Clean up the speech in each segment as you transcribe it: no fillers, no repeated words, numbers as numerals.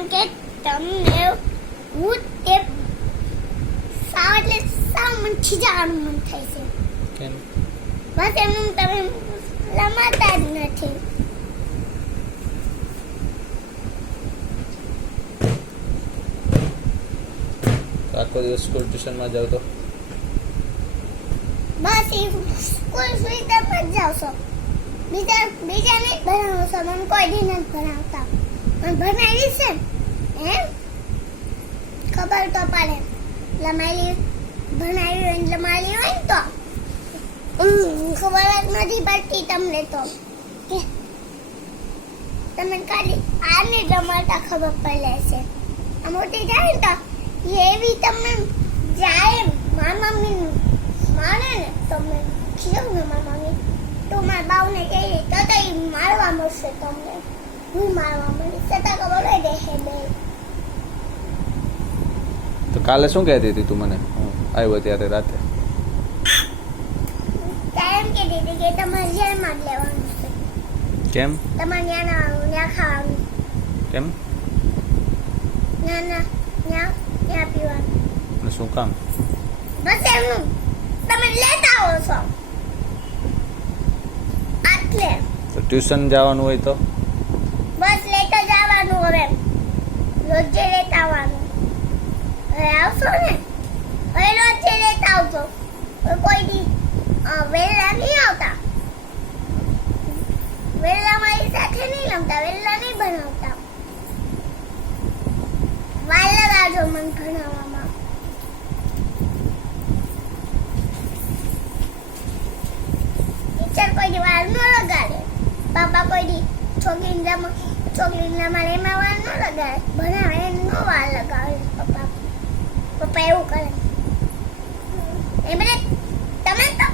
કેમ કે તમને હું તે સાવ એટલે સાવ મન ખીજાવાનું મન થાય છે. કેમ? બસ એમનું તમે લમાતા જ નથી. આખો દિવસ સ્કૂલ ટ્યુશનમાં જાવ તો બસ એ સ્કૂલ સુધી તમે જ જાઓ છો. બીજા નહીં ભણાવો છો. મને કોઈ દી નથી ભણાવતા. મને ભણાવી છે એમ ખબર તો પડે. લમાલી ભણાવી હોય ને લમાલી હોય ને તો ખબર જ નથી પડતી તમને તો કે તમે ખાલી આને રમાડતા ખબર પડે છે. આ મોટી જાય ને તો એવી તમને જાય મારા મમ્મી માને ને તમે ખીજાવ ને મારા મમ્મી તો મારા બાવને કહી તો એ મારવા મળશે તમને. હું મારવા મળીશ છતાં ખબર હોય દે હે બે. તો કાલે શું કહેતી હતી તું મને હું આવ્યો ત્યારે રાતે? ત્યારે એમ કહેતી હતી કે તમારે જેલમાં જ લેવાનું છે. કેમ? તમારે ત્યાં ખાવાનું કેમ? ત્યાં પીવાનું. અને શું કામ? બસ એમનું તમે લેતા આવો છો આટલે. તો ટ્યુશન જવાનું હોય તો બસ લેતા જવાનું. હવે રોજે લેતા આવવાનું. હવે આવશો ને હવે રોજે લેતા આવજો. કોઈ દી વહેલા નહીં આવતા. વહેલા મારી સાથે નહીં રમતા. વહેલા નહીં ભણાવતા. વાર લગાડજો મને ભણાવવામાં. ટીચર કોઈ દી વાર ન લગાડે. પાપા કોઈ દી છોકરીને મારે એમાં વાર ન લગાડે. ભણાવે એનો વાર લગાવે પપ્પા એવું કરે. એ બધે તમે તો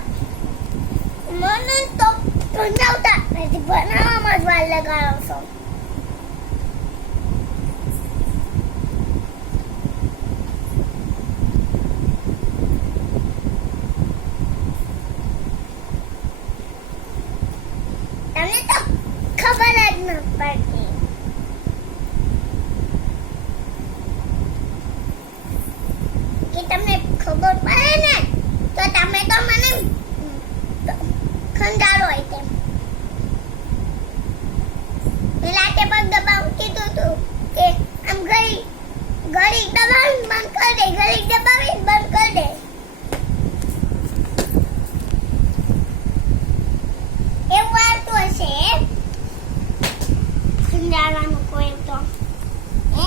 મને તો ભણાવતા નથી. ભણાવવામાં જ વાર લગાડો છો. તમને તો ખબર જ ન પડતી.